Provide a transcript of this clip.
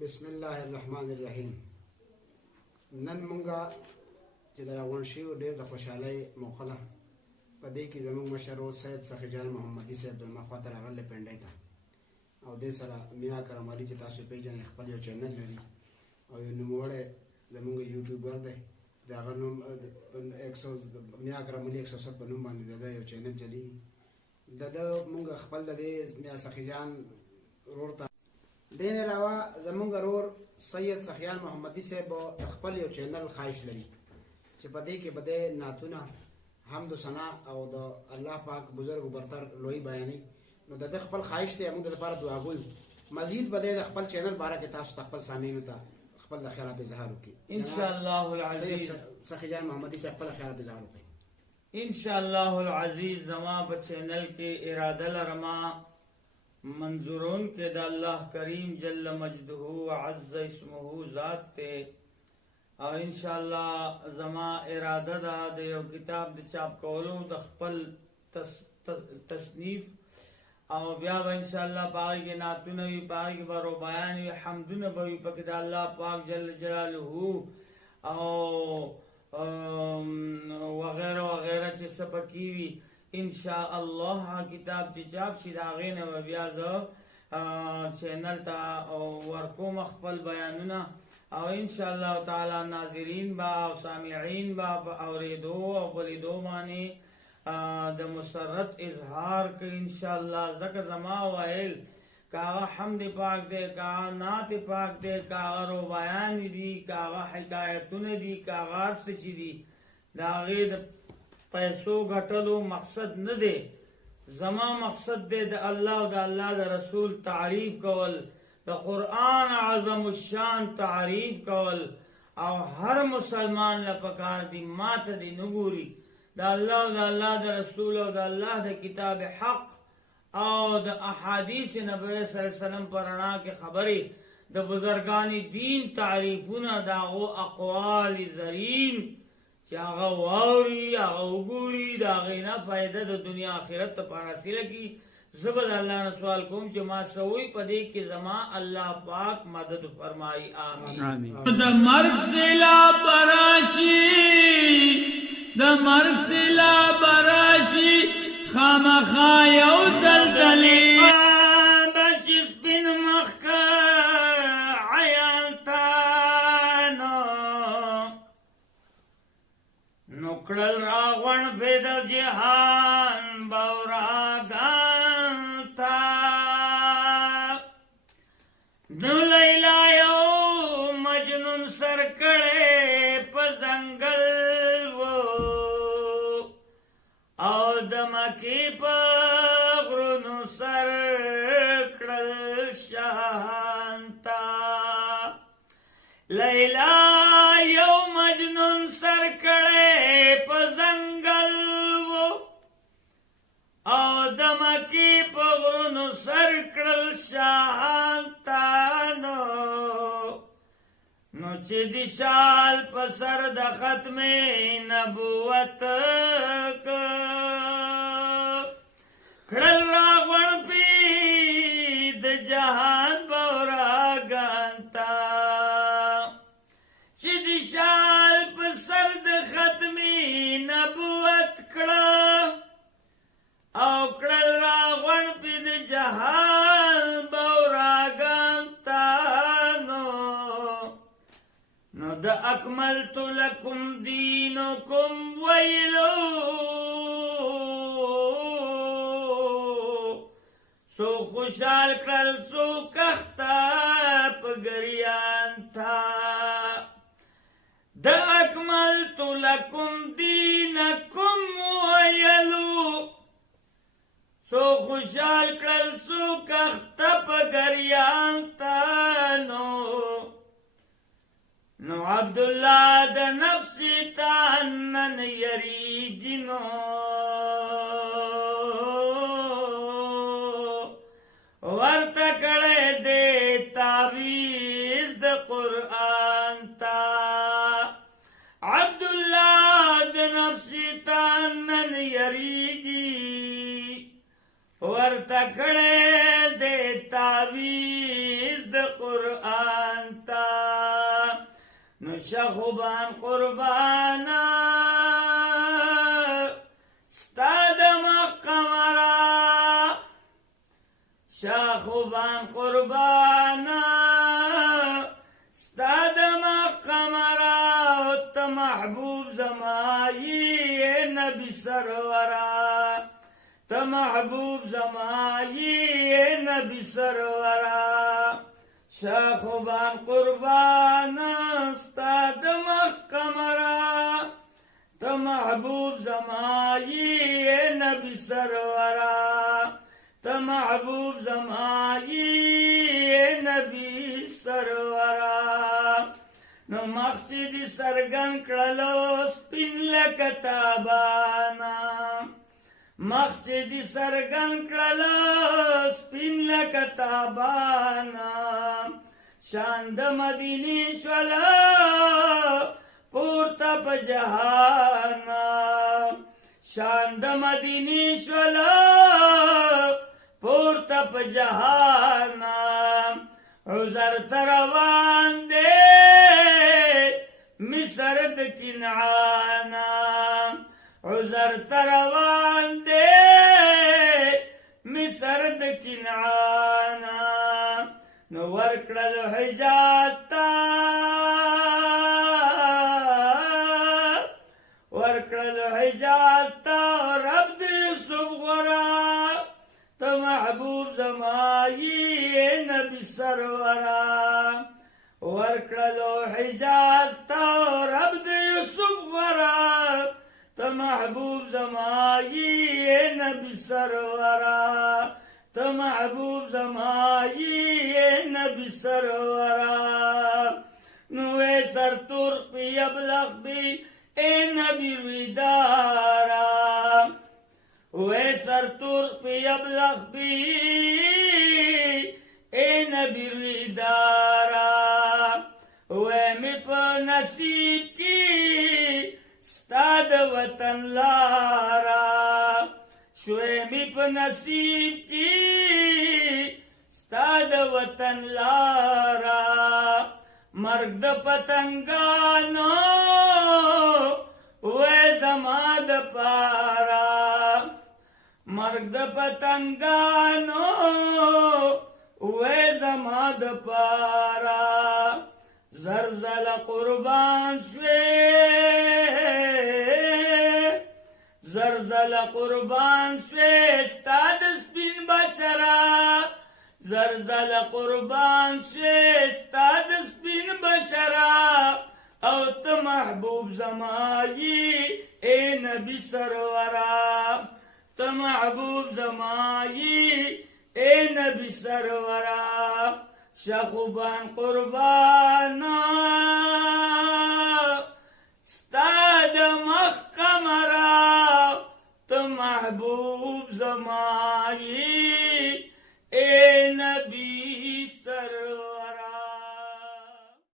बिस्मिल्लाहिर्रहमानिर्रहीम। नन मुंगा چې د راغونډ شوي ډېر د خوشحالۍ موقع ده. په دې کې زموږ مشر سید سخیجان محمدي صاحب د ما خواته راغلی پنډۍ ته، او دې سره میا کرم علي چې تاسو پېژنئ خپل یو چینل لري او یو نوموړی زموږ یوټیوبر دی، د هغه نوم میا کرم علي 107 په نوم باندې د ده یو چینل چلېږي. د ده موږ خپل د دې میا سخیجان ورور ته دې نه علاوه زموږ ورور سید سخیان محمدي صاحب خپل یو چینل خواهش لري چې په دې کې به د نعتونه، حمد و ثنا او د الله پاک بزرګ و برتر لوی بیانې. نو د ده خپل خواهش دی، موږ د لپاره دعا کوو. مزید به د خپل چینل باره کې تاسو ته خپل سامعینو ته خپل د خیرات اظهار وکړي. ان شاء الله العزیز سخیجان محمدي صاحب خپل خیرات اظهار وکړي. ان شاء الله العزیز زما په چینل کې اراده لرما منظورون کې د الله کریم جل مجده و عز اسمه ذات ته، او ان شاء الله زما اراده ده د یو کتاب د چاپ کولو د خپل تصنیف، او بیا به ان شاء الله باغی کې نعتونه وي، باغی کې به بیان وي، حمدونه به وي پکې د الله پاک جل جلاله او وغیره وغیره چې څه پکې وي. ان شاء الله کتاب چې چاپ شي د هغې نه به بیا زه چینل ته ورکوم خپل بیانونه، او ان شاء الله تعالی ناظرین با او سامعین با په اوریدو او بلیدو باندې د مسرت اظهار کوي ان شاء الله. ځکه زما ویل کاغه حمد پاک دی، کاغه نعت پاک دی، کاغه رو بیان دي، کاغه حکایتونه دي، کاغه څه چې دي د هغې د پیسو ګټلو مقصد نه دی. زما مقصد دی د الله او د الله د رسول تعریف کول، د قرآن عظم الشان تعریف کول، او هر مسلمان له پکار دی ماته دی نګوري د الله او د الله د رسول او د الله د کتاب حق او د احادیث نبی صلی الله علیه وسلم پر رڼا کې خبرې د بزرگان دین تعریفونه د هغو اقوال زرین چې هغه واوري، هغه وګوري، د هغې نه فایده د دنیا آخرت لپاره حاصله کړي. زه به د الله نه سوال کوم چې ما سوی په دې کې زما الله پاک مدد فرمایي. آمین. د مرګ سلا براشي، د مرګ سلا براشي، خامخا یو دلدلې بشي سپین مخکه عیان تانو نو کړل راغون به د جهان باوراګان تا نو لیلا یو مجنون سر کړې په ځنګل وو، او د مکې په غرونو سر کړل شانتا. لیلا یو مجنون سر کړې په ځنګل وو، او د مکې په غرونو سر کړل شانتا. نو چې د شال په سر د ختم نبوت کړل راغون پی د جهان باوراګان تا، چې د شال په سر د ختم نبوت کړل او کړل راغون پی د جهان باوراګان تا. نو د اکملت لکم دینکم ویلو سو خوشحال کړل سو کخته په ګریان تا. د اکملت لکم دینکم ویلو سو خوشحال کړل سو کخته په ګریان تا. نو عبدالله د نفس تانن یریږي، نو ورته کړی دی تعویذ د قرآن تا. عبدالله د نفس تانن یریږي، ورته کړی دی تعویذ د قرآن شخوبان قربانا ستاد مقمرا شخوبان قربانا ستاد مقمرا تو محبوب زمائی نبی سرورا تو محبوب زمائی نبی سرورا شاخوبان قربان استاد مخمرا تو محبوب زمائی نبی سرورا تو محبوب زمائی نبی سرورا نو مقصد سرگن کړلو سپین لکتابانا مقصد سرگن کړلو سپین لکتابانا شاند مدینی شولا پورتا پجهانا شاند مدینی شولا پورتا پجهانا عذر تروان دے مصر د کنعانا عذر تروان دے مصر د کنعانا نو ورکړل حجاز تا ورکړل حجاز تا رب دې صبغرا ته محبوب زمائی نبی سرورا ورکړلو حجاز تا رب دې صبغرا ته محبوب زمائی نبی سرورا تو محبوب زمائی نبی سرورا نوے سر ترق بی ابلغ بی اے نبی ویدارا وے سر ترق بی ابلغ بی اے نبی ویدارا وے می پا نصیب کی ستاد وطن لارا شوے می پا نصیب کی ستاد وطن لارا مرگ د پتنگانو وے زماد پارا مرگ د پتنگانو وے زماد پارا زرزل قربان شوے زرزل قربان شوے استاد سپین بشرا زرزل قربان شوے استاد سپین بشرا او تو محبوب زمائی اے نبی سرورا تو محبوب زمائی اے نبی سرورا شخوبان قربانا ستاد مخمرا تو محبوب زمائی اے نبی